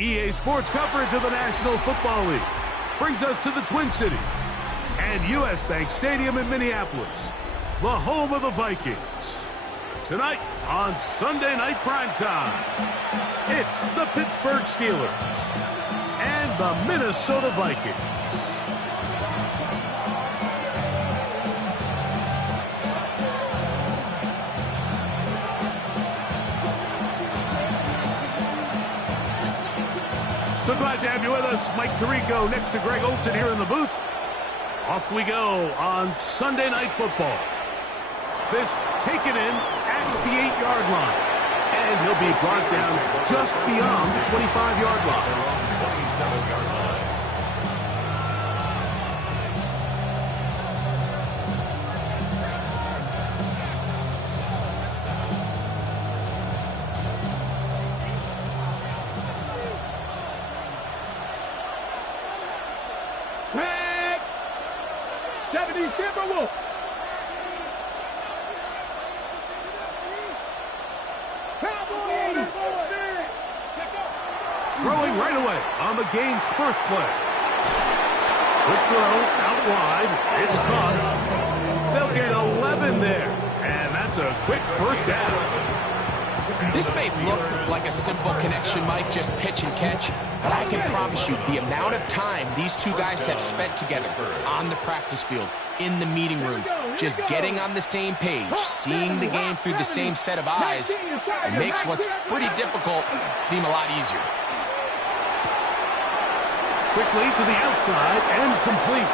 EA Sports coverage of the National Football League brings us to the Twin Cities and U.S. Bank Stadium in Minneapolis, the home of the Vikings. Tonight on Sunday Night Primetime, it's the Pittsburgh Steelers and the Minnesota Vikings. So glad to have you with us. Mike Tirico next to Greg Olsen here in the booth. Off we go on Sunday Night Football. This taken in at the 8-yard line. And he'll be brought down just beyond the 25-yard line. 27-yard line. Throwing right away on the game's first play. Quick throw out wide. It's caught. They'll get 11 there. And that's a quick first down. This may look like a simple connection, Mike, just pitch and catch, but I can promise you the amount of time these two guys have spent together on the practice field, in the meeting rooms, just getting on the same page, seeing the game through the same set of eyes, it makes what's pretty difficult seem a lot easier. Quickly to the outside and complete.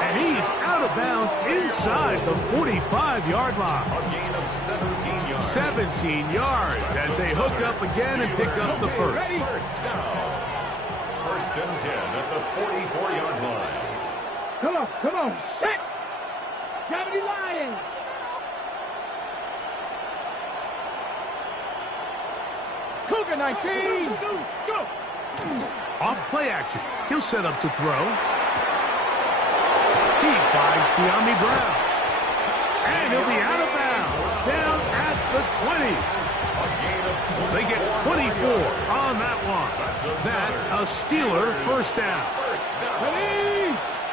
And he's out of bounds inside the 45-yard line. A gain of 17 yards. 17 yards as they hook up again and pick up the first. First down. First and 10 at the 44-yard line. Come on, set! 70 Lions! Cougar 19! Go! Off play action. He'll set up to throw. He finds De'Ami Brown. And he'll be out of bounds. Down at the 20. They get 24 on that one. That's a Steeler first down.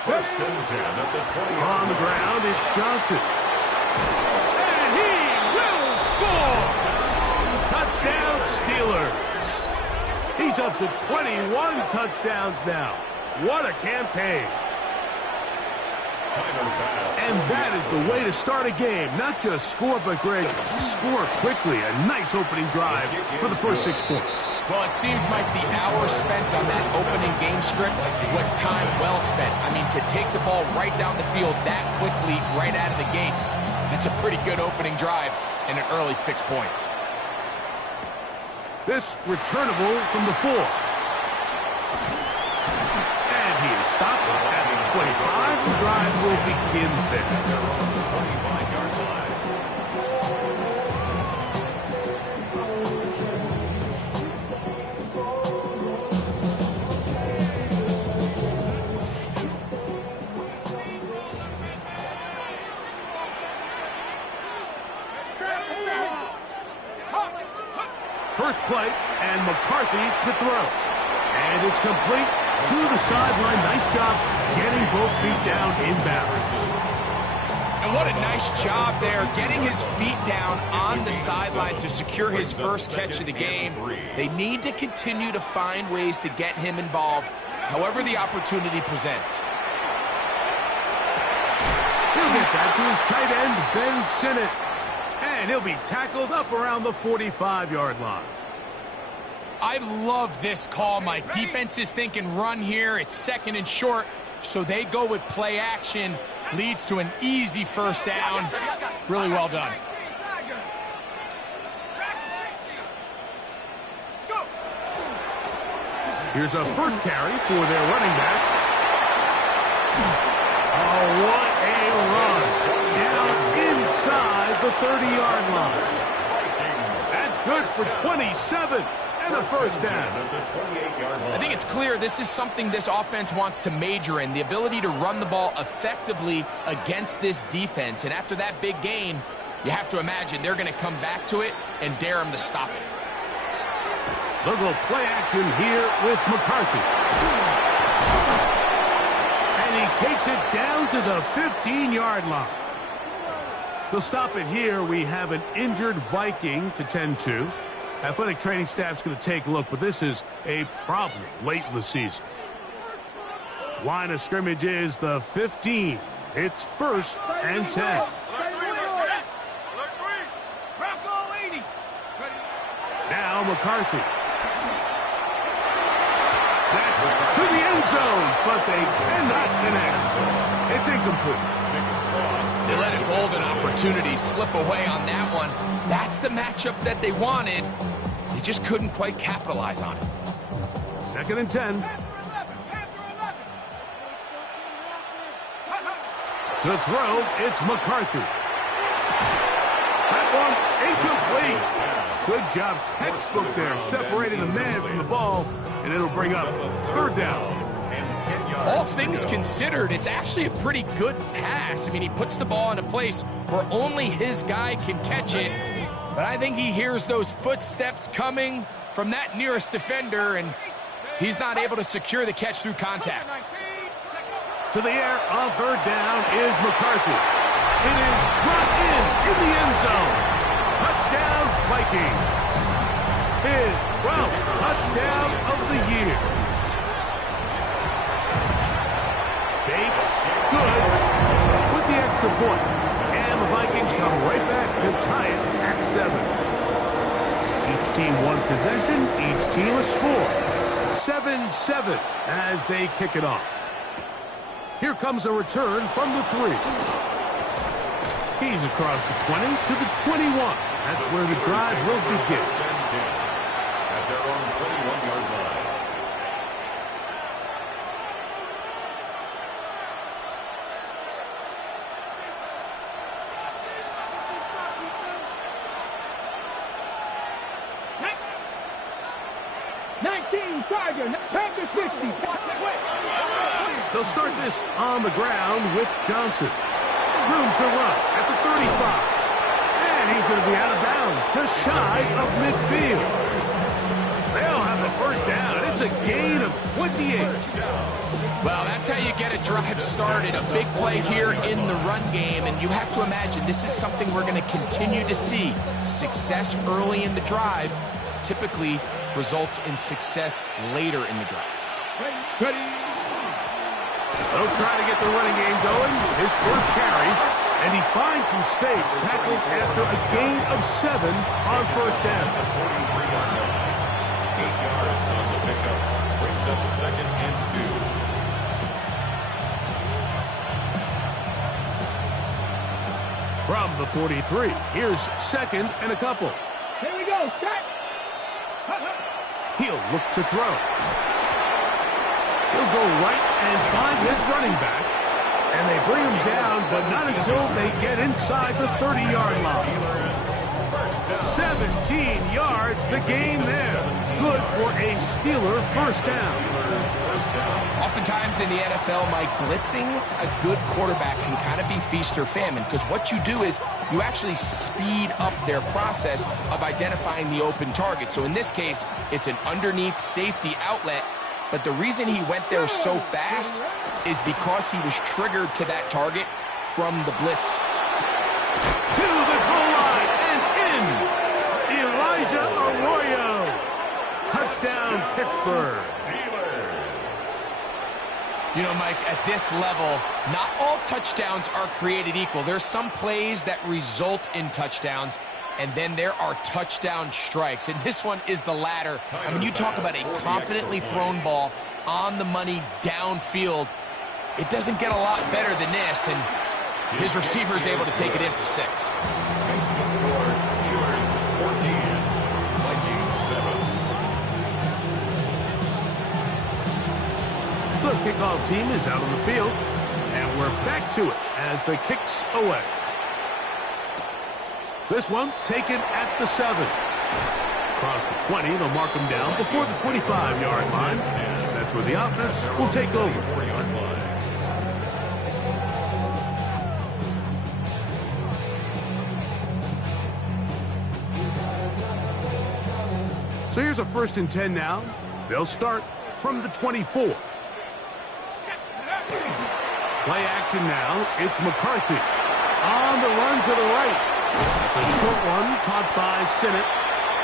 First and 10 at the 20. On the ground, it's Johnson. And he will score. Touchdown Steelers. He's up to 21 touchdowns now. What a campaign. And that is the way to start a game. Not just score, but, Greg, score quickly. A nice opening drive for the first 6 points. Well, it seems like the hour spent on that opening game script was time well spent. I mean, to take the ball right down the field that quickly, right out of the gates, that's a pretty good opening drive and an early 6 points. This returnable from the 4. And he is stopped at the 25. The drive will begin there. 25-yard line. First play, and McCarthy to throw. And it's complete to the sideline. Nice job getting both feet down inbounds. And what a nice job there, getting his feet down on the sideline to secure his first catch of the game. They need to continue to find ways to get him involved, however the opportunity presents. He'll get that to his tight end, Ben Sinnott. And he'll be tackled up around the 45-yard line. I love this call, Mike. Defense is thinking run here. It's second and short, so they go with play action. Leads to an easy first down. Really well done. Here's a first carry for their running back. Oh, what a run. Down inside the 30-yard line. That's good for 27. And a first down. I think it's clear this is something this offense wants to major in, the ability to run the ball effectively against this defense. And after that big gain, you have to imagine they're going to come back to it and dare them to stop it. They'll go play action here with McCarthy. And he takes it down to the 15-yard line. They'll stop it here. We have an injured Viking to tend to. Athletic training staff's going to take a look, but this is a problem late in the season. Line of scrimmage is the 15. It's 1st and 10. Now McCarthy. That's to the end zone, but they cannot connect. It's incomplete. They let a golden opportunity slip away on that one. That's the matchup that they wanted. They just couldn't quite capitalize on it. 2nd and 10. To throw, it's McCarthy. That one incomplete. Good job, textbook there, separating the man from the ball, and it'll bring up 3rd down. All things considered, it's actually a pretty good pass. I mean, he puts the ball in a place where only his guy can catch it, but I think he hears those footsteps coming from that nearest defender, and he's not able to secure the catch through contact. To the air on 3rd down is McCarthy. It is dropped in the end zone. Touchdown, Vikings. His 12th touchdown of the year. Bates, good, with the extra point. And the Vikings come right back to tie it at 7. Each team one possession, each team a score. 7-7 as they kick it off. Here comes a return from the 3. He's across the 20 to the 21. That's where the drive will begin. At their own 21-yard line. Packers 50. They'll start this on the ground with Johnson. Room to run at the 35. And he's going to be out of bounds, just shy of midfield. They'll have the 1st down. It's a gain of 28. Well, that's how you get a drive started. A big play here in the run game, and you have to imagine this is something we're going to continue to see. Success early in the drive typically results in success later in the drive. Ready. They'll try to get the running game going. His 1st carry, and he finds some space, tackled after a gain of 7 on 1st down. 43-yard line. 8 yards on the pickup. Brings up 2nd and 2. From the 43, here's 2nd and a couple. Here we go. Start. He'll look to throw. He'll go right and find his running back. And they bring him down, but not until they get inside the 30-yard line. 17 yards, the gain there. Good for a Steeler 1st down. Oftentimes in the NFL, Mike, blitzing a good quarterback can kind of be feast or famine, because what you do is you actually speed up their process of identifying the open target. So in this case, it's an underneath safety outlet, but the reason he went there so fast is because he was triggered to that target from the blitz. To the goal line and in. Elijah Arroyo. Touchdown, Pittsburgh. You know, Mike, at this level, not all touchdowns are created equal. There's some plays that result in touchdowns, and then there are touchdown strikes. And this one is the latter. I mean, you talk about a confidently thrown ball on the money downfield. It doesn't get a lot better than this, and his receiver is able to take it in for 6. Makes the score Steelers 14, Vikings 7. The kickoff team is out on the field, and we're back to it as the kicks away. This one taken at the 7. Across the 20, they'll mark him down before the 25-yard line. That's where the offense will take over. 4-yard line. So here's a 1st and 10 now. They'll start from the 24. Play action now. It's McCarthy. On the run to the right. That's a short one caught by Sinnott.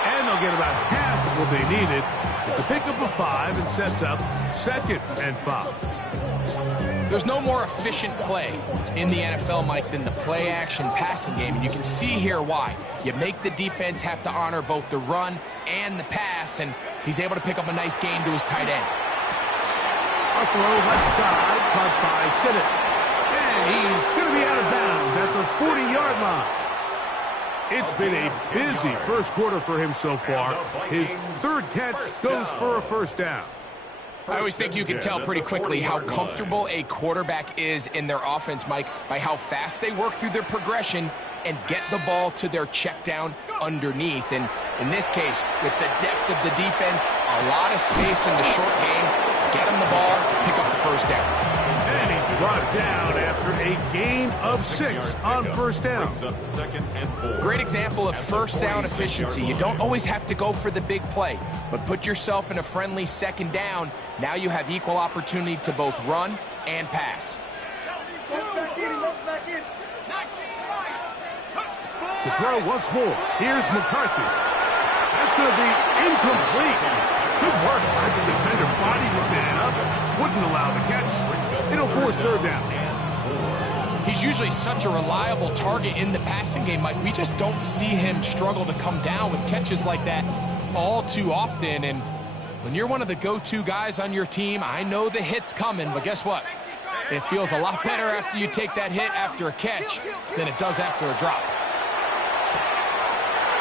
And they'll get about half what they needed. It's a pickup of 5 and sets up 2nd and 5. There's no more efficient play in the NFL, Mike, than the play-action passing game. And you can see here why. You make the defense have to honor both the run and the pass, and he's able to pick up a nice gain to his tight end. A throw left side, caught by Sinnott. And he's going to be out of bounds at the 40-yard line. It's been a busy first quarter for him so far. His 3rd catch goes for a 1st down. I always think you can tell pretty quickly how comfortable a quarterback is in their offense, Mike, by how fast they work through their progression and get the ball to their check down underneath. And in this case, with the depth of the defense, a lot of space in the short game, get him the ball, pick up the 1st down. And he's brought down after a gain of 6 on 1st down. Great example of 1st down efficiency. You don't always have to go for the big play, but put yourself in a friendly 2nd down. Now you have equal opportunity to both run and pass. To throw once more. Here's McCarthy. That's going to be incomplete. Good work by the defender. Bodied his man up. Wouldn't allow the catch. It'll force 3rd down. He's usually such a reliable target in the passing game, Mike. We just don't see him struggle to come down with catches like that all too often. And when you're one of the go-to guys on your team, I know the hit's coming, but guess what? It feels a lot better after you take that hit after a catch than it does after a drop.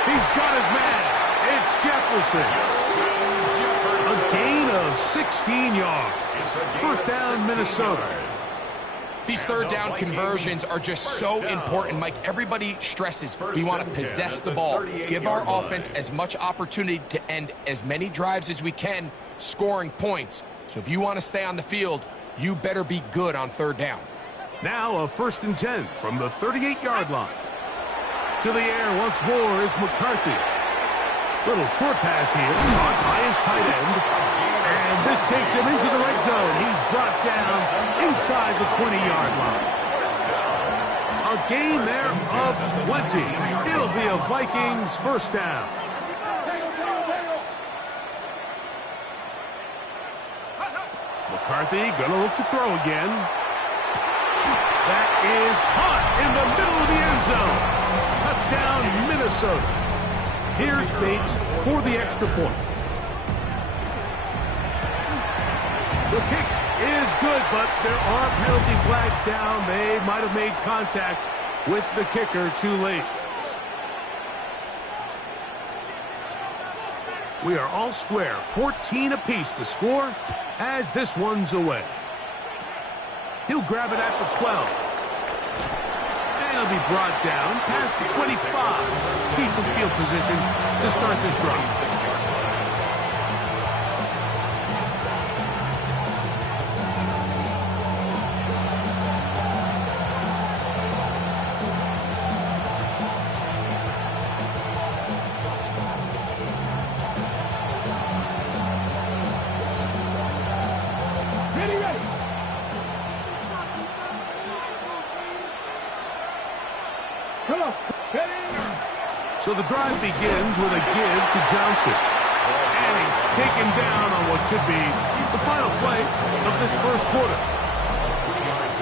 He's got his man. It's Jefferson. A gain of 16 yards. 1st down, Minnesota. These 3rd down conversions are just so important, Mike. Everybody stresses we want to possess the ball, give our offense as much opportunity to end as many drives as we can, scoring points. So if you want to stay on the field, you better be good on 3rd down. Now a 1st and 10 from the 38-yard line. To the air once more is McCarthy. Little short pass here, caught by his tight end. And this takes him into the red zone. He's brought down inside the 20-yard line. A gain there of 20. It'll be a Vikings 1st down. McCarthy gonna look to throw again. That is caught in the middle of the end zone. Touchdown, Minnesota. Here's Bates for the extra point. The kick is good, but there are penalty flags down. They might have made contact with the kicker too late. We are all square, 14 apiece the score as this one's away. He'll grab it at the 12. And he'll be brought down past the 25. Decent field position to start this drive. So the drive begins with a give to Johnson. And he's taken down on what should be the final play of this first quarter.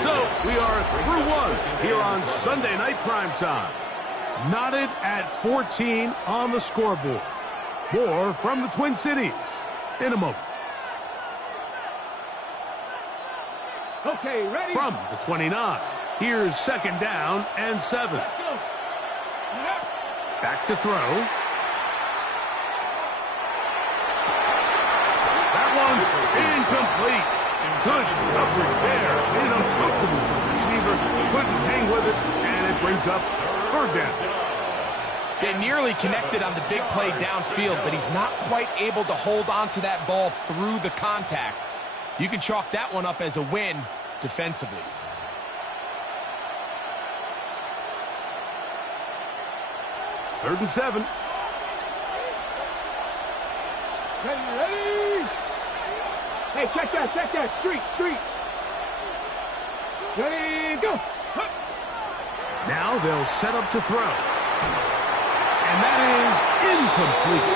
So we are through one here on Sunday Night Primetime. Knotted at 14 on the scoreboard. More from the Twin Cities in a moment. Okay, ready? From the 29, here's 2nd down and 7. Back to throw. That one's incomplete. Good coverage there. And uncomfortable for the receiver. Couldn't hang with it, and it brings up 3rd down. They nearly connected on the big play downfield, but he's not quite able to hold on to that ball through the contact. You can chalk that one up as a win defensively. Ready. Hey, check that. Street. Ready, go. Now they'll set up to throw. And that is incomplete.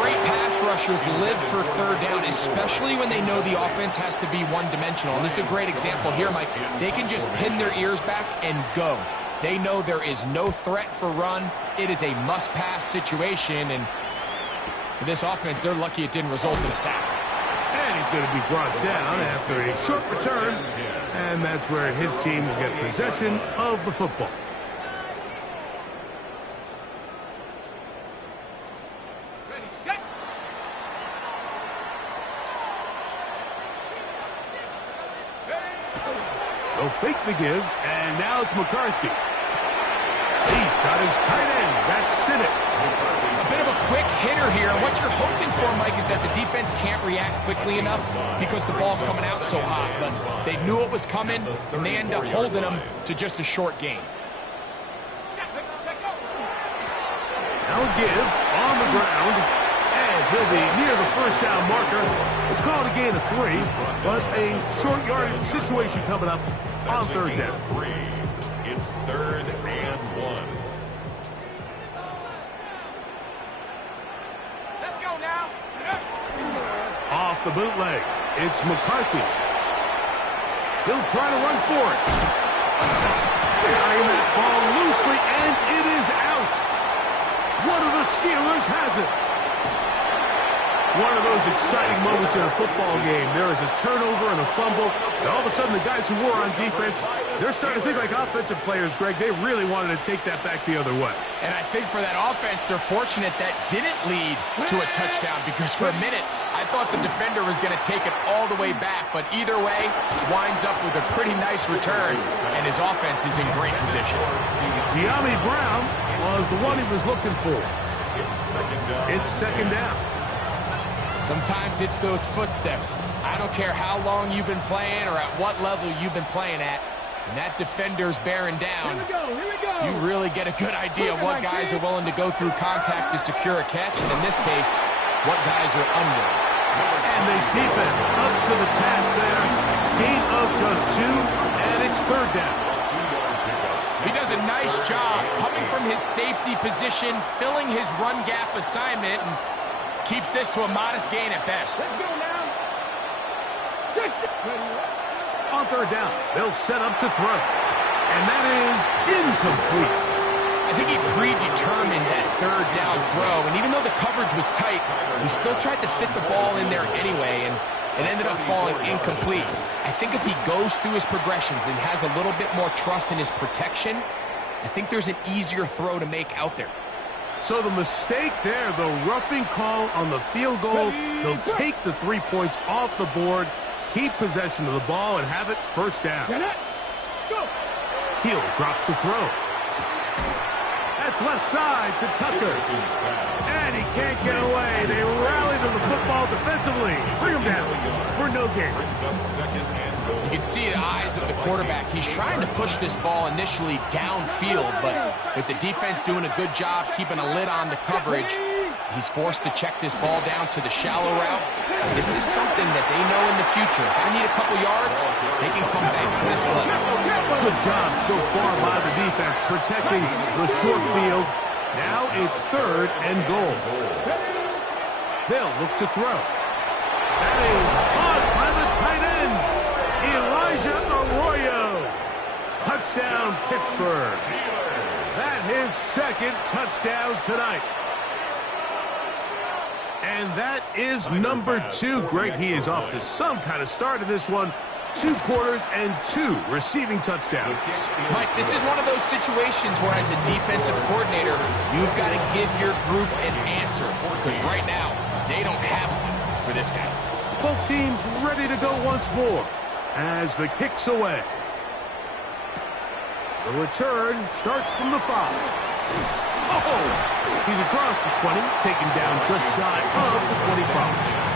Great pass rushers live for third down, especially when they know the offense has to be one-dimensional. And this is a great example here, Mike. They can just pin their ears back and go. They know there is no threat for run. It is a must-pass situation, and for this offense, they're lucky it didn't result in a sack. And he's going to be brought down after a short return, and that's where his team will get possession of the football. Ready, set. They'll fake the give, and now it's McCarthy. He's got his tight end. That's it. A bit of a quick hitter here, and what you're hoping for, Mike, is that the defense can't react quickly enough because the ball's coming out so hot. But they knew it was coming, and they end up holding them to just a short gain. Now a give on the ground, and he'll be near the first down marker. It's called a gain of 3, but a short yardage situation coming up on third down. It's 3rd and 1. Let's go now. Off the bootleg, it's McCarthy. He'll try to run for it. Carrying that ball loosely, and it is out. One of the Steelers has it. One of those exciting moments in a football game. There is a turnover and a fumble, and all of a sudden the guys who were on defense, they're starting to think like offensive players, Greg. They really wanted to take that back the other way. And I think for that offense, they're fortunate that didn't lead to a touchdown, because for a minute, I thought the defender was going to take it all the way back. But either way, winds up with a pretty nice return, and his offense is in great position. De'Ami Brown was the one he was looking for. It's second down. Sometimes it's those footsteps. I don't care how long you've been playing or at what level you've been playing at. When that defender's bearing down, Here we go. you really get a good idea of what guys are willing to go through contact to secure a catch, and in this case, what guys are unwilling. And this defense up to the task there. Gain of just 2, and it's third down. He does a nice job coming from his safety position, filling his run gap assignment, and keeps this to a modest gain at best. Let's go now. On third down, they'll set up to throw. And that is incomplete. I think he predetermined that third down throw, and even though the coverage was tight, he still tried to fit the ball in there anyway, and it ended up falling incomplete. I think if he goes through his progressions and has a little bit more trust in his protection, I think there's an easier throw to make out there. So the mistake there, the roughing call on the field goal, they'll take the 3 points off the board, keep possession of the ball, and have it first down. Go. He'll drop to throw. That's left side to Tucker. And he can't get away. They rally to the football defensively. Bring him down for no gain. You can see the eyes of the quarterback. He's trying to push this ball initially downfield, but with the defense doing a good job keeping a lid on the coverage, he's forced to check this ball down to the shallow route. This is something that they know in the future. If I need a couple yards, they can come back to this play. Good job so far by the defense protecting the short field. Now it's third and goal. They'll look to throw. That is caught by the tight end, Elijah Arroyo. Touchdown, Pittsburgh. That his second touchdown tonight. And that is number 2. Greg, he is off to some kind of start in this one. 2 quarters and 2 receiving touchdowns. Mike, this is one of those situations where as a defensive coordinator, you've got to give your group an answer. Because right now, they don't have one for this guy. Both teams ready to go once more as the kick's away. The return starts from the 5. Oh! He's across the 20, taken down just shy of the 25.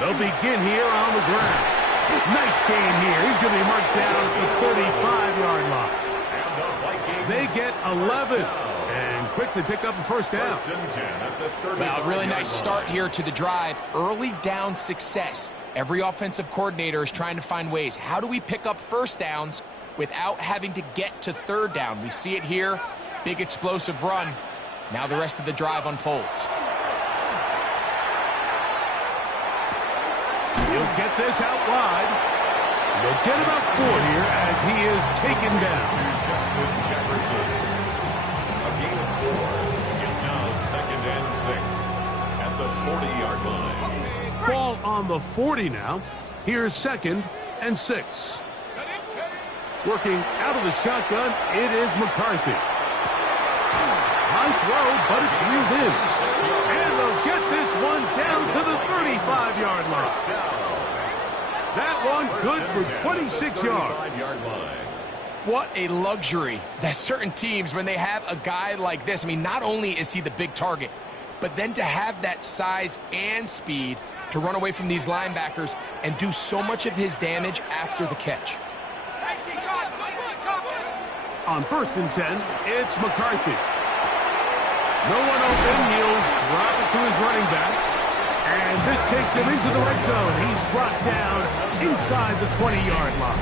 They'll begin here on the ground. Nice gain here. He's going to be marked down at the 35-yard line. They get 11 and quickly pick up a first down. Well, really nice start here to the drive. Early down success. Every offensive coordinator is trying to find ways. How do we pick up first downs without having to get to third down? We see it here. Big explosive run. Now the rest of the drive unfolds. He'll get this out wide. They'll get about 4 here as he is taken down. Justin Jefferson. A gain of 4. It's now 2nd and 6 at the 40-yard line. Ball on the 40 now. Here's 2nd and 6. Working out of the shotgun, it is McCarthy. High throw, but it's reeled in. And they'll get this one down to the 35-yard line. That one good for 26 yards. What a luxury that certain teams, when they have a guy like this, I mean, not only is he the big target, but then to have that size and speed to run away from these linebackers and do so much of his damage after the catch. On 1st and 10, it's McCarthy. No one open. He'll drop it to his running back. And this takes him into the red zone. He's brought down inside the 20-yard line.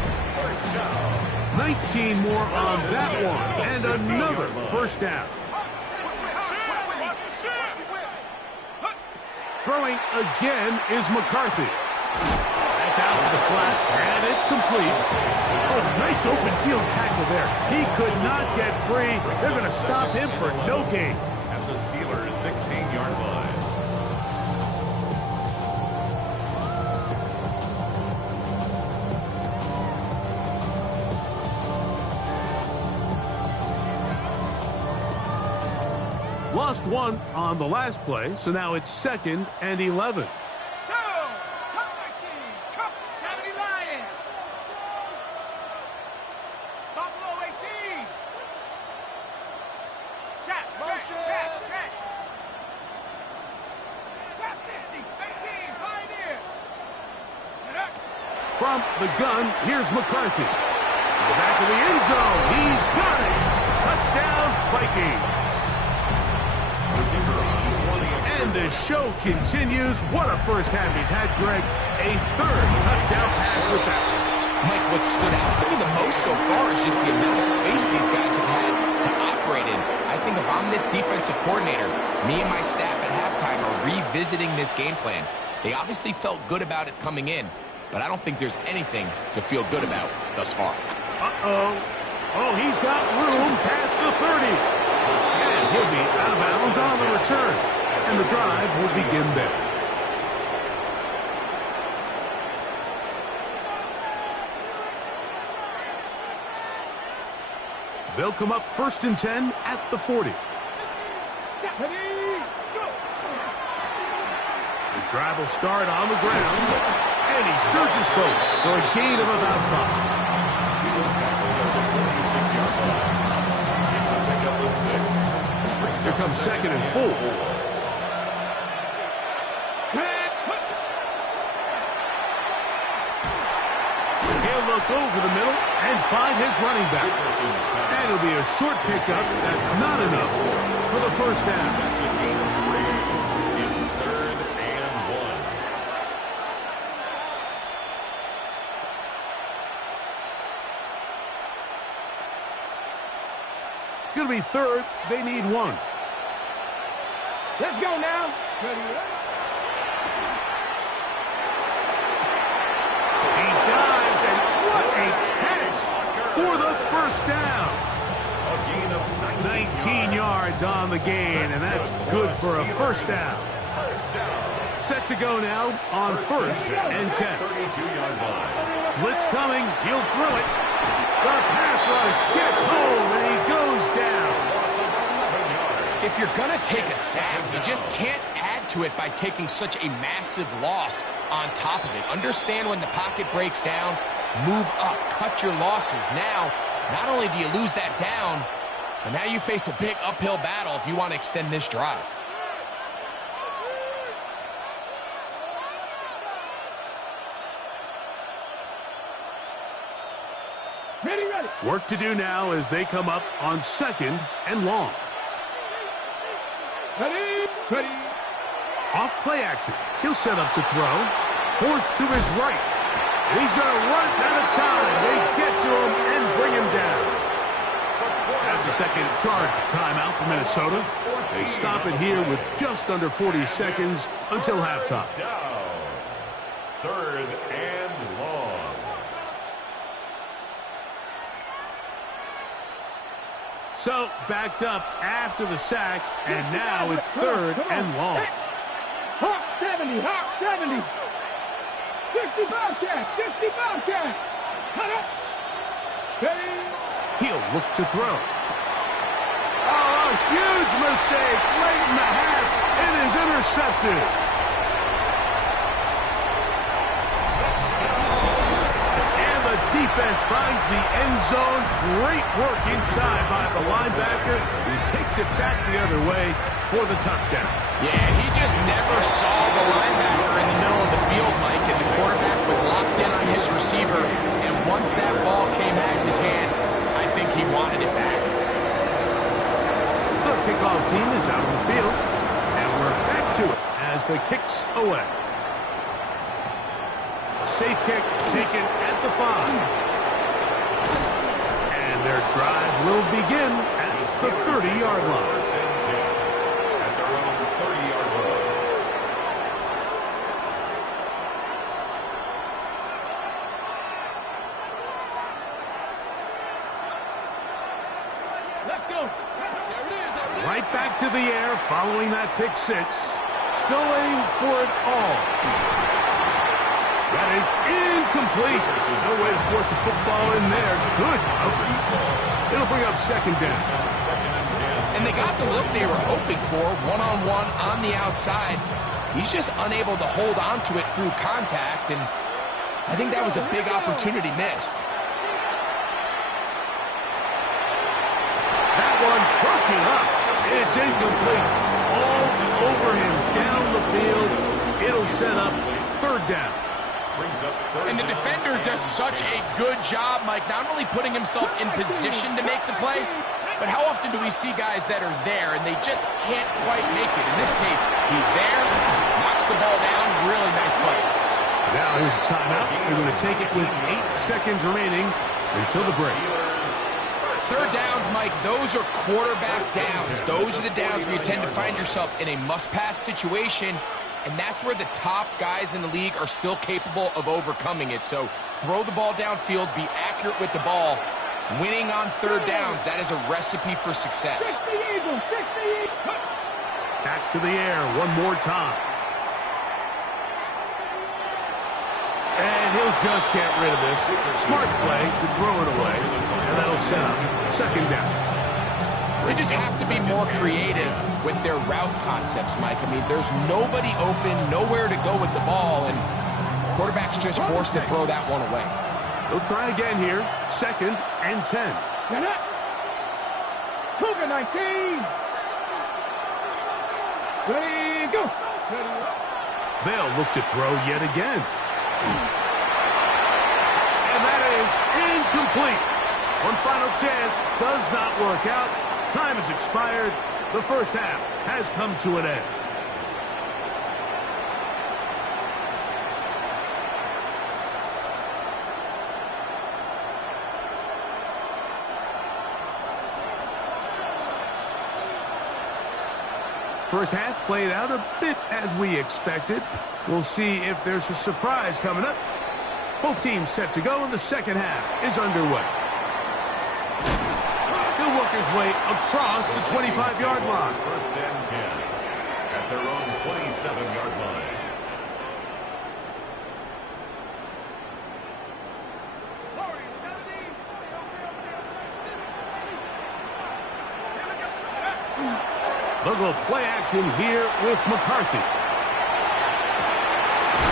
19 more on that one. And another first down. Throwing again is McCarthy. That's out to the flat, and it's complete. Oh, nice open field tackle there. He could not get free. They're going to stop him for no gain. At the Steelers' 16-yard line. Lost one on the last play, so now it's 2nd and 11. From the gun, here's McCarthy. In the back of the end zone, he's got it. Touchdown, Vikings. And the show continues. What a first half he's had, Greg. A 3rd touchdown pass with that one. Mike, what stood out to me the most so far is just the amount of space these guys have had to operate in. I think if I'm this defensive coordinator, me and my staff at halftime are revisiting this game plan. They obviously felt good about it coming in, but I don't think there's anything to feel good about thus far. Uh-oh. Oh, he's got room past the 30. And he'll be out of bounds on the return. And the drive will begin there. They'll come up 1st and 10 at the 40. His drive will start on the ground. And he surges forward for a gain of about 5. He was tackled at the 46-yard line. It's a pickup of 6. Here comes 2nd and 4. He'll look over the middle and find his running back. And it'll be a short pickup. That's not enough for the first down. That's a gain of 3. It's 3rd and 1. It's going to be 3rd. They need 1. Let's go now. He dives, and what a catch for the first down. A gain of 19 yards on the gain, and that's good for a first down. Set to go now on 1st and 10. 32-yard line. Blitz coming. He'll throw it. The pass rush gets home, and he goes down. If you're going to take a sack, you just can't add to it by taking such a massive loss on top of it. Understand when the pocket breaks down, move up, cut your losses. Now, not only do you lose that down, but now you face a big uphill battle if you want to extend this drive. Work to do now as they come up on 2nd and long. Ready. Off play action. He'll set up to throw. Forced to his right. And he's going to run out of time. They get to him and bring him down. That's a second charge timeout for Minnesota. They stop it here with just under 40 seconds until halftime. Down. 3rd and long. So, backed up after the sack, and now it's 3rd and long. Hawk 70, Hawk 70. 60 Bobcat, 60 Bobcat. Cut up. Ready. He'll look to throw. Oh, a huge mistake late in the half. It is intercepted. And the defense finds the end zone. Great work inside by the linebacker. He takes it back the other way for the touchdown. Yeah, he just never saw the linebacker in the middle of the field, Mike, and the quarterback was locked in on his receiver. And once that ball came out of his hand, I think he wanted it back. The kickoff team is out on the field, and we're back to it as the kick's away. A safe kick taken at the 5. And their drive will begin at the 30-yard line. 1st and 10 at their own 30-yard line. Let's go. There it is. Right back to the air following that pick 6. Going for it all. That is incomplete. No way to force the football in there. Good coverage. It'll bring up 2nd down. 2nd and 10. And they got the look they were hoping for, one-on-one on the outside. He's just unable to hold on to it through contact, and I think that was a big opportunity missed. That one perking up. It's incomplete. All over him down the field. It'll set up 3rd down. Brings up 3rd And the down. defender does such a good job, Mike, not only putting himself in position to make the play, but how often do we see guys that are there and they just can't quite make it? In this case, he's there, knocks the ball down, really nice play. Now here's a timeout. They're going to take it with 8 seconds remaining until the break. 3rd downs, Mike, those are quarterback downs. Those are the downs where you tend to find yourself in a must-pass situation, and that's where the top guys in the league are still capable of overcoming it. So throw the ball downfield, be accurate with the ball. Winning on 3rd downs, that is a recipe for success. 60 Eagles, 60 Eagles. Back to the air one more time. And he'll just get rid of this. Smart play to throw it away. And that'll set up 2nd down. They just have to be more creative with their route concepts, Mike. I mean, there's nobody open, nowhere to go with the ball, and quarterback's just forced to throw that one away. They'll try again here. 2nd and 10. Get up. Cougar 19. Ready, go. They'll look to throw yet again. And that is incomplete. One final chance does not work out. Time has expired. The first half has come to an end. First half played out a bit as we expected. We'll see if there's a surprise coming up. Both teams set to go, and the second half is underway. He'll work his way across the 25-yard line. 1st and 10 at their own 27-yard line. They'll go play action here with McCarthy.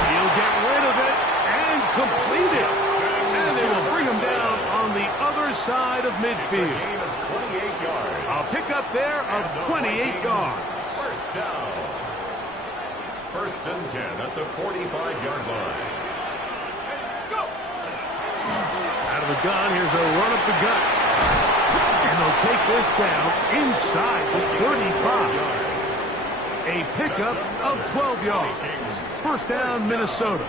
He'll get rid of it and complete it. And they will bring him down on the other side of midfield. Gain of 28 yards. A pickup there of 28 yards. 1st down. 1st and 10 at the 45-yard line. Out of the gun, here's a run up the gut. And they'll take this down inside the 35. A pickup of 12 yards. First down, Minnesota.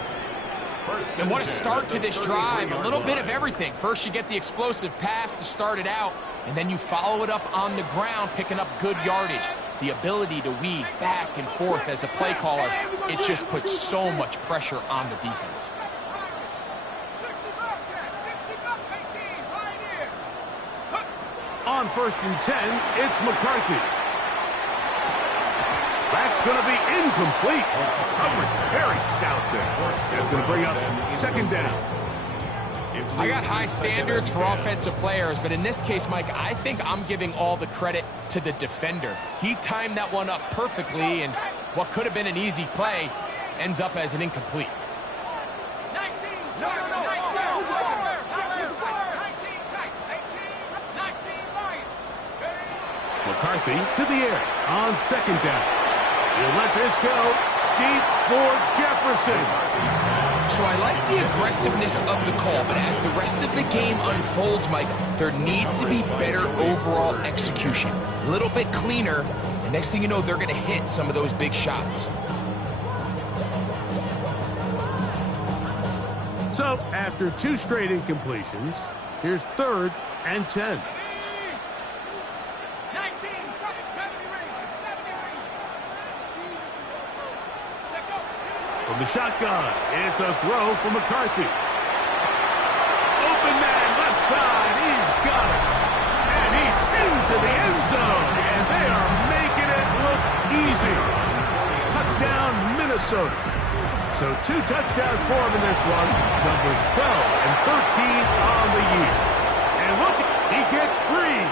And what a start to this drive. A little bit of everything. First, you get the explosive pass to start it out, and then you follow it up on the ground, picking up good yardage. The ability to weave back and forth as a play caller, it just puts so much pressure on the defense. On 1st and 10, it's McCarthy. That's going to be incomplete. Coverage very stout there. That's going to bring up 2nd down. I got high standards for offensive players, but in this case, Mike, I think I'm giving all the credit to the defender. He timed that one up perfectly, and what could have been an easy play ends up as an incomplete. McCarthy to the air on 2nd down. He'll let this go deep for Jefferson. So I like the aggressiveness of the call, but as the rest of the game unfolds, Mike, there needs to be better overall execution. A little bit cleaner, and next thing you know, they're going to hit some of those big shots. So after 2 straight incompletions, here's 3rd and 10. From the shotgun, it's a throw for McCarthy. Open man, left side, he's got it. And he's into the end zone. And they are making it look easy. Touchdown, Minnesota. So 2 touchdowns for him in this one. Numbers 12 and 13 on the year. And look, he gets free.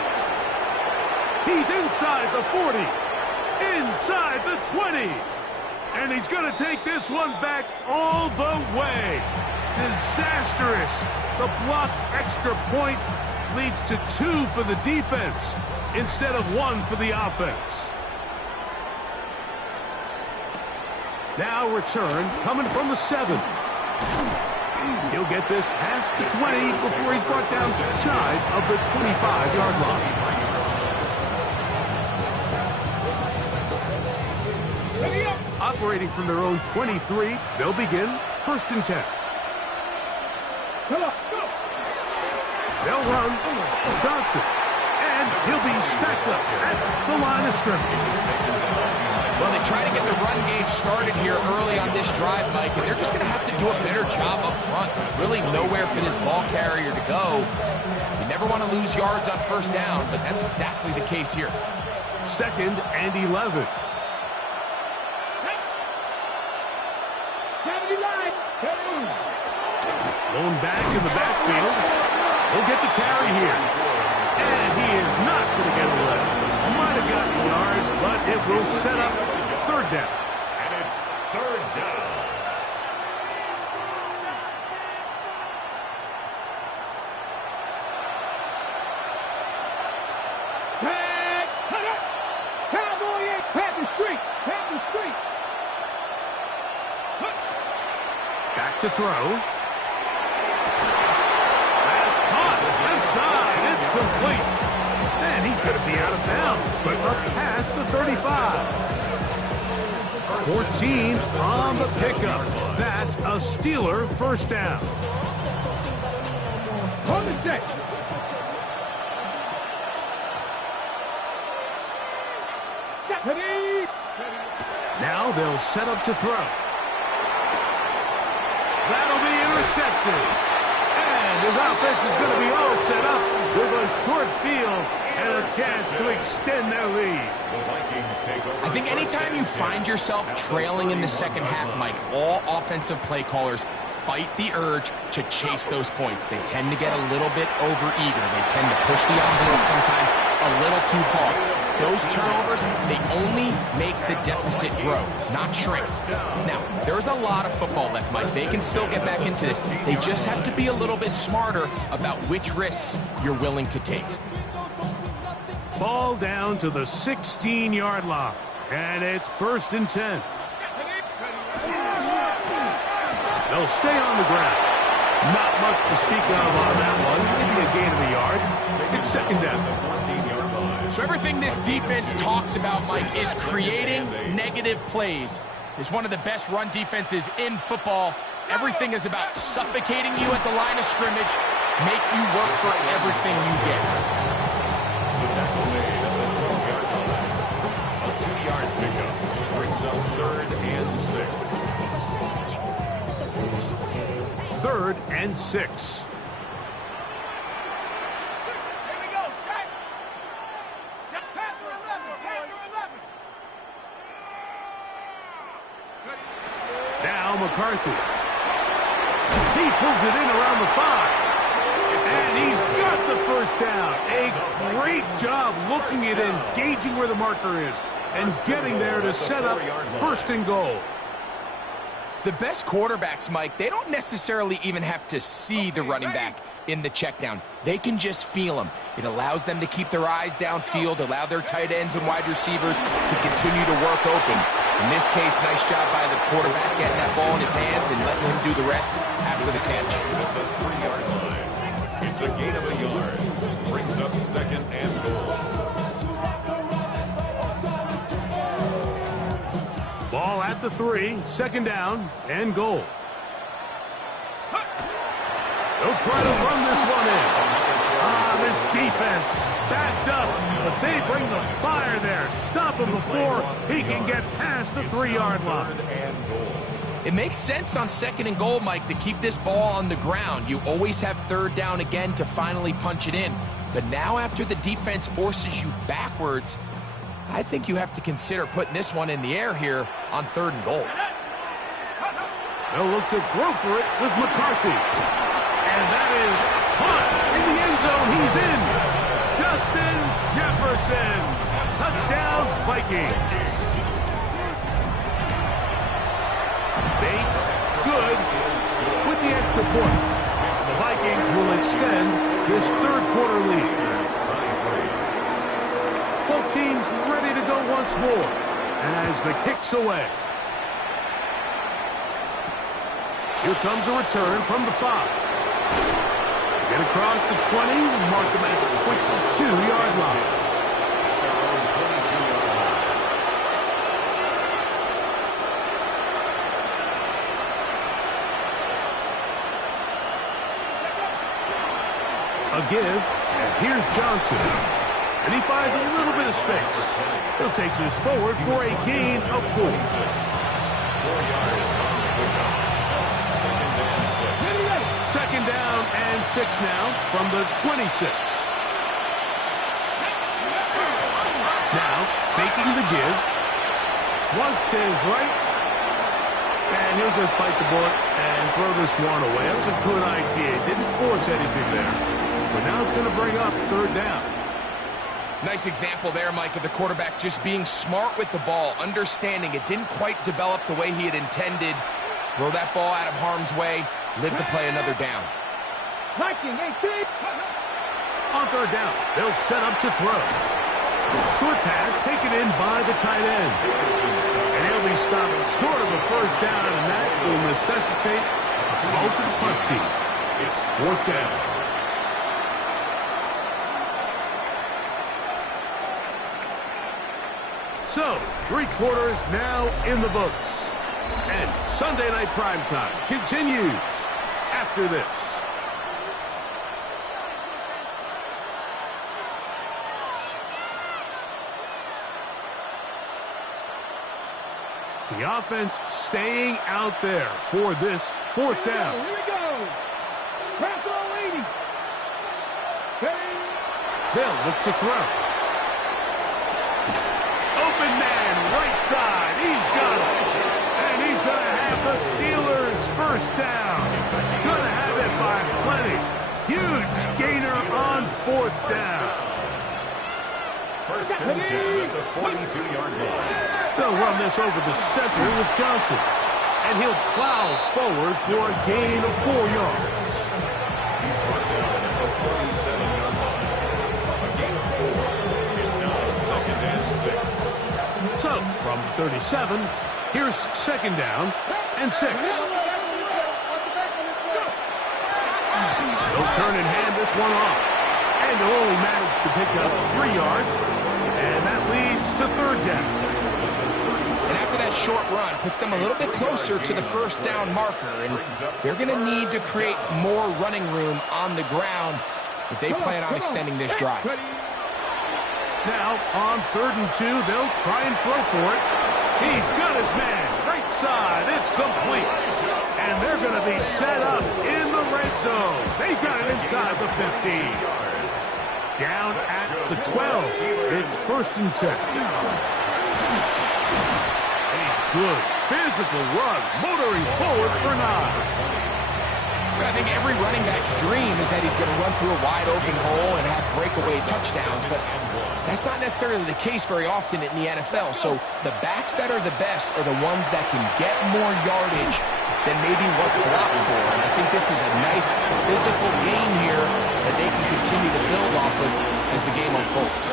He's inside the 40. Inside the 20. And he's going to take this one back all the way. Disastrous. The block extra point leads to 2 for the defense instead of 1 for the offense. Now return coming from the 7. He'll get this past the 20 before he's brought down shy of the 25-yard line. Operating from their own 23, they'll begin 1st and 10. They'll run Johnson, and he'll be stacked up at the line of scrimmage. Well, they try to get the run game started here early on this drive, Mike, and they're just going to have to do a better job up front. There's really nowhere for this ball carrier to go. You never want to lose yards on 1st down, but that's exactly the case here. 2nd and 11. Blown back in the backfield. He'll get the carry here. And he is not going to get a leg. Might have gotten a yard, but it will set up 3rd down. And it's 3rd down. Back to throw. That's caught. Left side. It's complete. And he's going to be out of bounds, but up past the 35. 14 on the pickup. That's a Steeler 1st down. On the set. Now they'll set up to throw. That'll be intercepted. And his offense is going to be all set up with a short field and a chance to extend their lead. I think anytime you find yourself trailing in the 2nd half, Mike, all offensive play callers fight the urge to chase those points. They tend to get a little bit overeager. They tend to push the envelope sometimes a little too far. Those turnovers, they only make the deficit grow, not shrink. Now, there's a lot of football left, Mike. They can still get back into this. They just have to be a little bit smarter about which risks you're willing to take. Ball down to the 16-yard line, and it's 1st and 10. They'll stay on the ground. Not much to speak of on that one. Maybe a gain of a yard. It's second down. So everything this defense talks about, Mike, is creating negative plays. It's one of the best run defenses in football. Everything is about suffocating you at the line of scrimmage, make you work for everything you get. The tackle made at the 12-yard line. A 2-yard pickup brings up 3rd and 6. 3rd and 6. Here we go, set. Set, Panther 11, Panther 11. Now McCarthy. He pulls it in around the 5. And he's got the first down. A great job looking at engaging where the marker is and getting there to set up 1st and goal. The best quarterbacks, Mike, they don't necessarily even have to see the running back in the check down. They can just feel him. It allows them to keep their eyes downfield, allow their tight ends and wide receivers to continue to work open. In this case, nice job by the quarterback getting that ball in his hands and letting him do the rest after the catch. At the 3-yard line. It's a gain of a yard. Brings up 2nd and goal. Ball at the 3, 2nd down and goal. They'll try to run this one in. This defense backed up, but they bring the fire there. Stop him before he can get past the 3-yard line. It makes sense on 2nd and goal, Mike, to keep this ball on the ground. You always have 3rd down again to finally punch it in. But now after the defense forces you backwards, I think you have to consider putting this one in the air here on 3rd and goal. They'll look to throw for it with McCarthy. And that is caught in the end zone. He's in. Justin Jefferson. Touchdown, Vikings. Bates, good with the extra point. The Vikings will extend this 3rd quarter lead. Both teams ready to go once more as the kick's away. Here comes a return from the 5. Get across the 20, mark them at the 22-yard line. A give, and here's Johnson. And he finds a little bit of space. He'll take this forward for a gain of 4. 4 yards on the pickup. 2nd and 6. 2nd down and 6 now from the 26. Now, faking the give. Flush to his right. And he'll just bite the bullet and throw this one away. That was a good idea. Didn't force anything there. But now it's going to bring up 3rd down. Nice example there, Mike, of the quarterback just being smart with the ball, understanding it didn't quite develop the way he had intended. Throw that ball out of harm's way, live to play another down. Viking, 18. On 3rd down, they'll set up to throw. Short pass taken in by the tight end. And he'll be stopped short of a 1st down, and that will necessitate a throw to the punt team. It's 4th down. So, 3 quarters now in the books. And Sunday Night Primetime continues after this. The offense staying out there for this 4th down. Here we go. Pass all 80. They'll look to throw. Open man, right side. He's got it. And he's going to have the Steelers' 1st down. Going to have it by plenty. Huge gainer on 4th down. 1st and 10 at the 42-yard line. They'll run this over the center with Johnson. And he'll plow forward for a gain of 4 yards. He's brought down at the 47-yard line. A gain of 4. It's now 2nd and 6. So, from 37, here's 2nd down and 6. this one off. And he'll only manage to pick up 3 yards. And that leads to third down. And after that short run, puts them a little bit closer to the first down marker. And they're going to need to create more running room on the ground if they plan on extending this drive. Now, on 3rd and 2, they'll try and throw for it. He's got his man. Right side. It's complete. And they're going to be set up in the red zone. They've got it inside the 15. Down at the 12. It's 1st and 10. A good physical run, motoring forward for 9. I think every running back's dream is that he's going to run through a wide open hole and have breakaway touchdowns, but that's not necessarily the case very often in the NFL. So the backs that are the best are the ones that can get more yardage than maybe what's blocked for. And I think this is a nice physical gain here that they can continue to build off of as the game unfolds.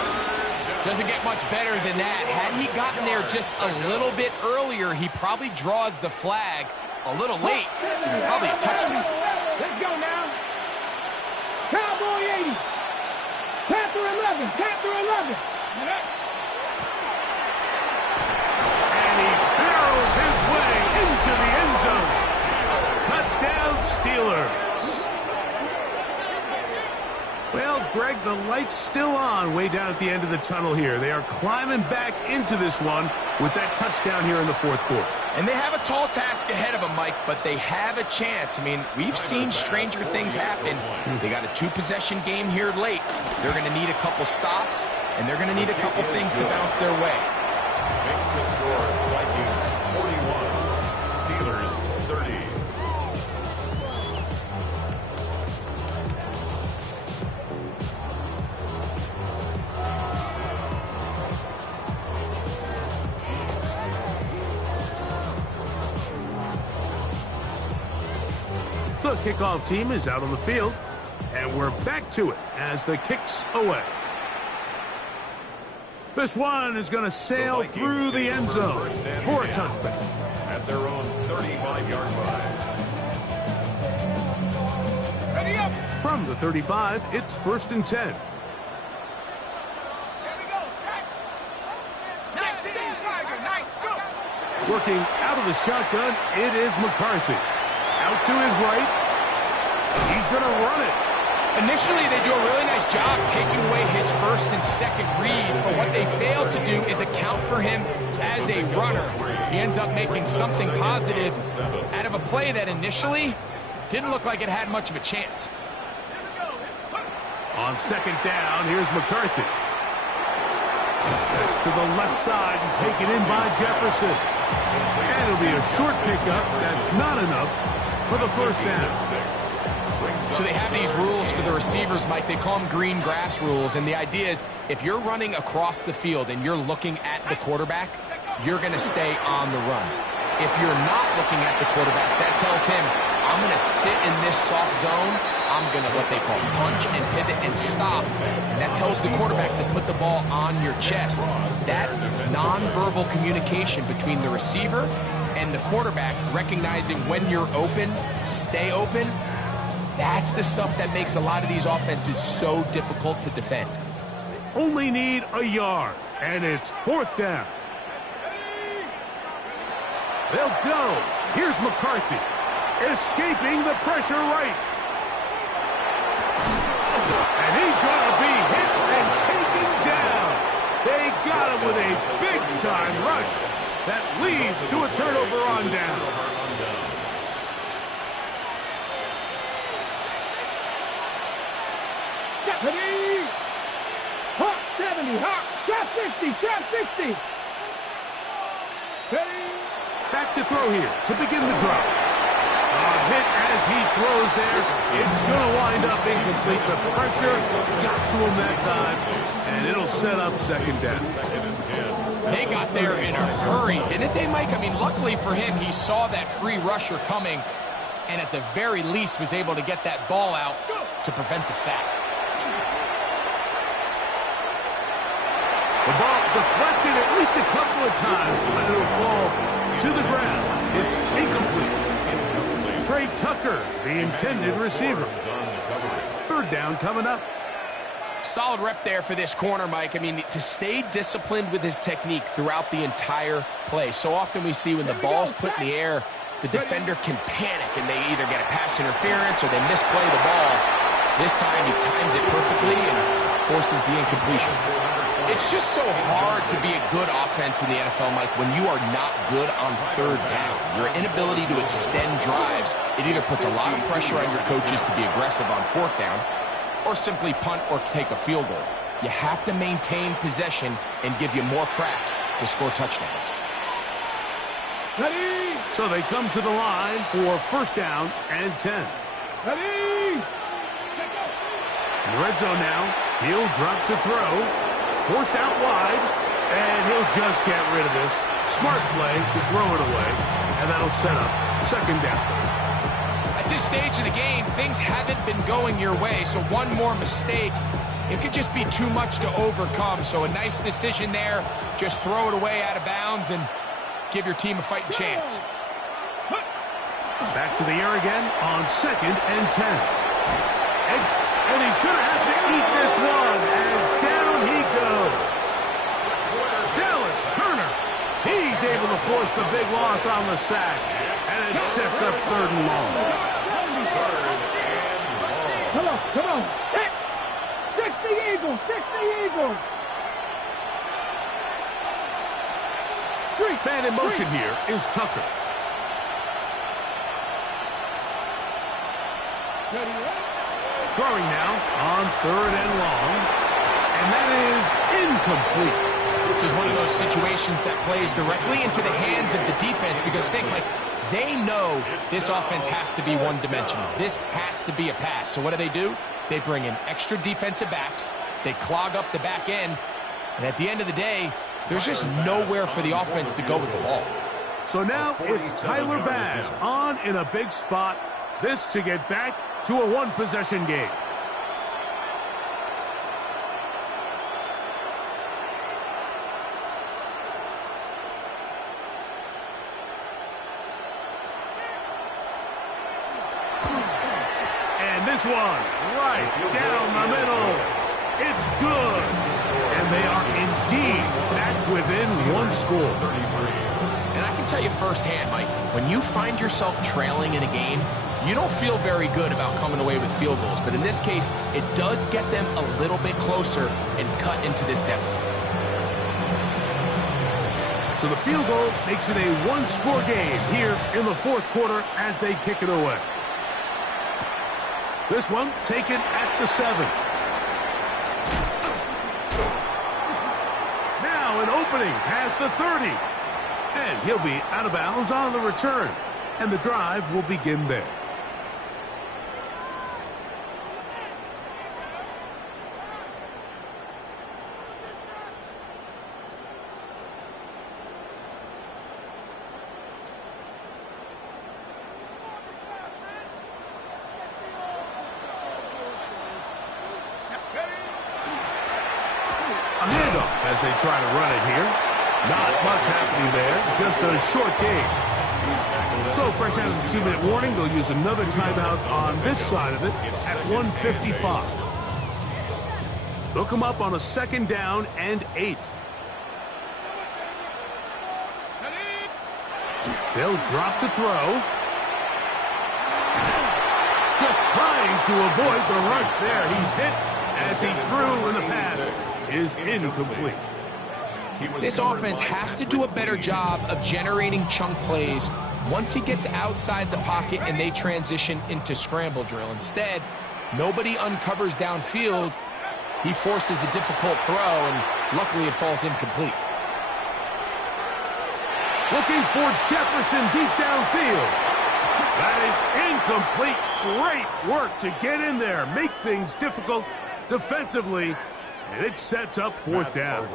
Doesn't get much better than that. Had he gotten there just a little bit earlier, he probably draws the flag a little late. It's probably a touchdown. Let's go now. Cowboy 80. Panther 11. Panther 11. And he barrels his way into the end zone. Touchdown, Steelers. Well, Greg, the light's still on way down at the end of the tunnel here. They are climbing back into this one with that touchdown here in the 4th quarter. And they have a tall task ahead of them, Mike, but they have a chance. I mean, we've seen stranger things happen. They got a 2-possession game here late. They're going to need a couple stops, and they're going to need a couple things to bounce their way. Makes the score Vikings 41, Steelers 30. The kickoff team is out on the field, and we're back to it as the kick's away. This one is going to sail through the end zone for a touchback. At their own 35-yard line. Ready up. From the 35, it's 1st and 10. Here we go. Set. 19. Tiger. 9. Go. Working out of the shotgun, it is McCarthy. Out to his right. He's going to run it. Initially, they do a really nice job taking away his 1st and 2nd read, but what they fail to do is account for him as a runner. He ends up making something positive out of a play that initially didn't look like it had much of a chance. On 2nd down, here's McCarthy. That's to the left side and taken in by Jefferson. And it'll be a short pickup. That's not enough for the 1st down. So they have these rules for the receivers, Mike. They call them green grass rules. And the idea is if you're running across the field and you're looking at the quarterback, you're going to stay on the run. If you're not looking at the quarterback, that tells him, I'm going to sit in this soft zone. I'm going to what they call punch and pivot and stop. And that tells the quarterback to put the ball on your chest. That nonverbal communication between the receiver and the quarterback, recognizing when you're open, stay open, that's the stuff that makes a lot of these offenses so difficult to defend. Only need a yard, and it's 4th down. They'll go. Here's McCarthy, escaping the pressure right. And he's going to be hit and taken down. They got him with a big-time rush that leads to a turnover on down. Deputy! Hawk 70, Hawk! Trap 60, trap 60! Ready? Back to throw here to begin the drive. Hit as he throws there. It's going to wind up incomplete. The pressure got to him that time, and it'll set up 2nd down. They got there in a hurry, didn't they, Mike? I mean, luckily for him, he saw that free rusher coming, and at the very least was able to get that ball out to prevent the sack. The ball deflected at least a couple of times, but it'll fall to the ground. It's incomplete. Trey Tucker, the intended receiver. Third down coming up. Solid rep there for this corner, Mike. I mean, to stay disciplined with his technique throughout the entire play. So often we see when the ball's put in the air, the defender can panic and they either get a pass interference or they misplay the ball. This time he times it perfectly and forces the incompletion. It's just so hard to be a good offense in the NFL, Mike, when you are not good on third down. Your inability to extend drives, it either puts a lot of pressure on your coaches to be aggressive on fourth down or simply punt or take a field goal. You have to maintain possession and give you more cracks to score touchdowns. Ready. So they come to the line for first down and 10. Ready. In the red zone now, he'll drop to throw. Forced out wide, and he'll just get rid of this. Smart play to throw it away, and that'll set up second down. At this stage of the game, things haven't been going your way, so one more mistake, it could just be too much to overcome. So a nice decision there. Just throw it away out of bounds and give your team a fighting chance. Back to the air again on second and 10. And he's going to have to eat this one as down he goes. Dallas Turner, he's able to force the big loss on the sack, and it sets up third and long. Come on. 60 Eagles. Man in motion here is Tucker. Throwing now on third and long, and that is incomplete. This is one of those situations that plays directly into the hands of the defense because think, like, they know this offense has to be one-dimensional. This has to be a pass. So what do? They bring in extra defensive backs. They clog up the back end. And at the end of the day, there's just nowhere for the offense to go with the ball. So now it's Tyler Bass on in a big spot. This to get back to a one-possession game. And this one right down the middle. It's good. And they are indeed back within one score. And I can tell you firsthand, Mike, when you find yourself trailing in a game, you don't feel very good about coming away with field goals. But in this case, it does get them a little bit closer and cut into this deficit. So the field goal makes it a one-score game here in the fourth quarter as they kick it away. This one taken at the 7. Now an opening past the 30. And he'll be out of bounds on the return. And the drive will begin there. A handoff as they try to run it here. Not much happening there, just a short game. So fresh out of the 2-minute warning, they'll use another timeout on this side of it at 1:55. They'll come up on a second down and 8. They'll drop to throw. Just trying to avoid the rush there. He's hit as he threw, and the pass is incomplete. This offense has to do a better job of generating chunk plays once he gets outside the pocket and they transition into scramble drill. Instead, nobody uncovers downfield. He forces a difficult throw, and luckily it falls incomplete. Looking for Jefferson deep downfield. That is incomplete. Great work to get in there, make things difficult defensively, and it sets up fourth down.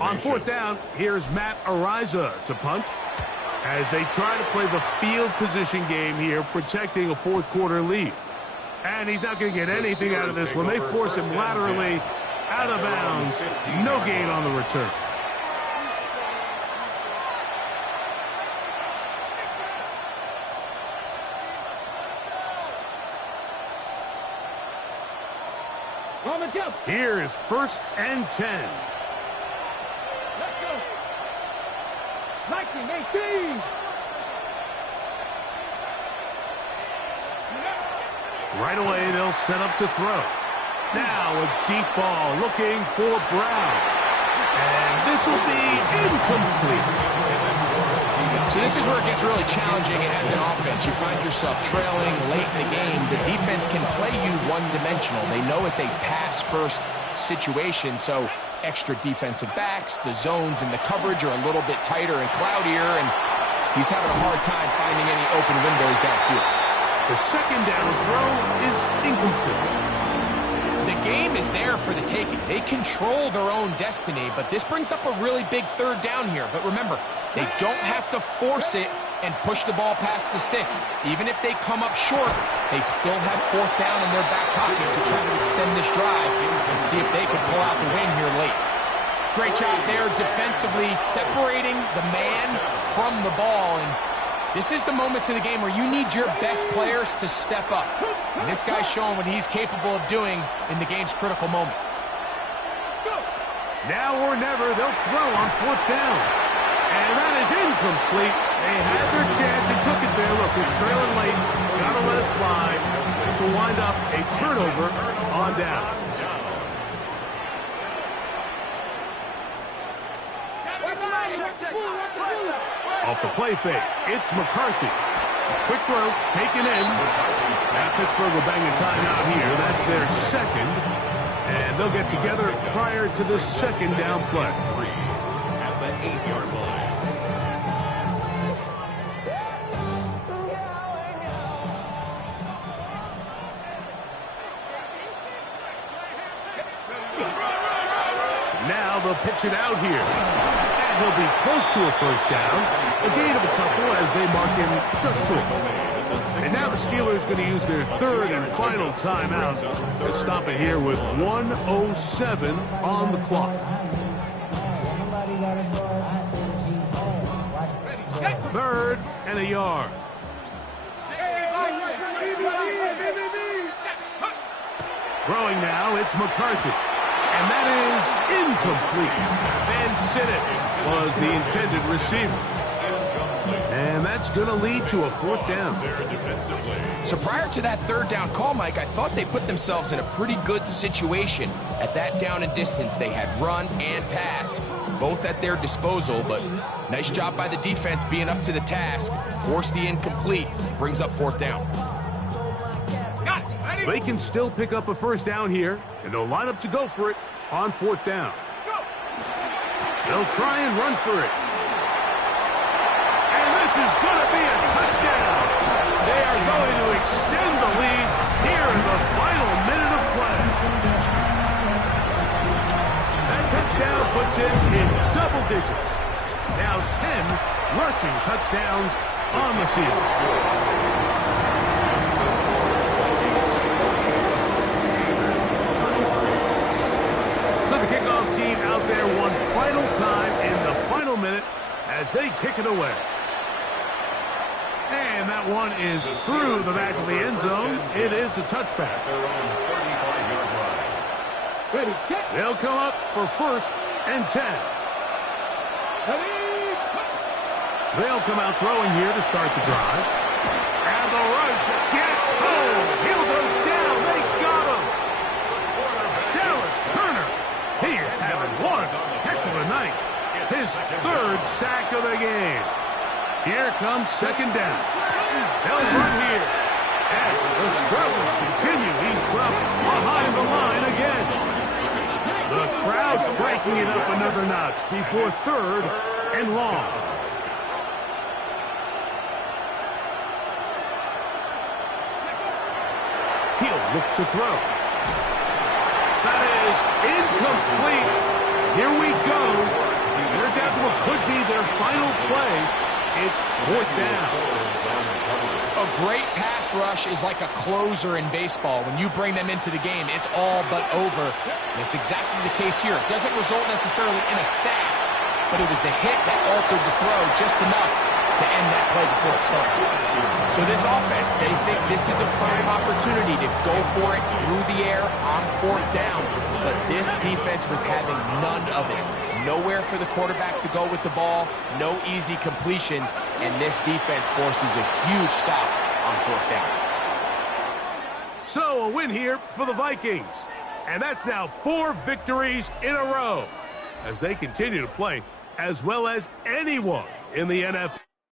On fourth down, here's Matt Ariza to punt as they try to play the field position game here, protecting a fourth quarter lead. And he's not going to get anything out of this one. They force him laterally out of bounds. No gain on the return. On the jump. Here is 1st and 10. Let's go. 19-18. Right away, they'll set up to throw. Now a deep ball looking for Brown. And this will be incomplete. So this is where it gets really challenging as an offense. You find yourself trailing late in the game. The defense can play you one-dimensional. They know it's a pass-first situation, so extra defensive backs, the zones and the coverage are a little bit tighter and cloudier, and he's having a hard time finding any open windows downfield. The 2nd down throw is incomplete. The game is there for the taking. They control their own destiny, but this brings up a really big 3rd down here. But remember, they don't have to force it and push the ball past the sticks. Even if they come up short, they still have 4th down in their back pocket to try to extend this drive and see if they can pull out the win here late. Great job there defensively separating the man from the ball. And this is the moments of the game where you need your best players to step up. And this guy's showing what he's capable of doing in the game's critical moment. Now or never, they'll throw on 4th down. And that is incomplete. They had their chance. They took it there. Look, they're trailing late. Got to let it fly. This will wind up a turnover on down. Off the play fake, it's McCarthy. Quick throw, taken in. Now Pittsburgh will bang a timeout here. That's their 2nd. And they'll get together prior to the 2nd down play. At the 8-yard line. Now they'll pitch it out here. And he'll be close to a 1st down. A gain of a couple as they mark him just short. And now the Steelers going to use their 3rd and final timeout to stop it here with 1:07 on the clock. 3rd and a yard. Throwing now, it's McCarthy. And that is incomplete. Van Sinnott was the intended receiver. And that's going to lead to a 4th down. So prior to that 3rd down call, Mike, I thought they put themselves in a pretty good situation at that down and distance. They had run and pass, both at their disposal, but nice job by the defense being up to the task. Forced the incomplete, brings up 4th down. They can still pick up a 1st down here, and they'll line up to go for it on 4th down. They'll try and run for it. And this is going to be a touchdown. They are going to extend the lead here in the final minute of play. That touchdown puts it in double digits. Now 10 rushing touchdowns on the season. The kickoff team out there one final time in the final minute as they kick it away. And that one is through the back of the end zone. It is a touchback. They'll come up for 1st and 10. They'll come out throwing here to start the drive. And the rush gets home. He'll go down. They got him. Dallas Turner. He is having one heck of a night. His 3rd sack of the game. Here comes 2nd down. They'll run here. And the struggles continue. He's dropped behind the line again. The crowd's cranking it up another notch before 3rd and long. He'll look to throw. That is incomplete. Here we go. They're down to what could be their final play. It's 4th down. A great pass rush is like a closer in baseball. When you bring them into the game, it's all but over. And it's exactly the case here. It doesn't result necessarily in a sack, but it was the hit that altered the throw just enough to to end that play before it started. So this offense, they think this is a prime opportunity to go for it through the air on 4th down, but this defense was having none of it. Nowhere for the quarterback to go with the ball, no easy completions, and this defense forces a huge stop on 4th down. So a win here for the Vikings. And that's now 4 victories in a row as they continue to play as well as anyone in the NFL.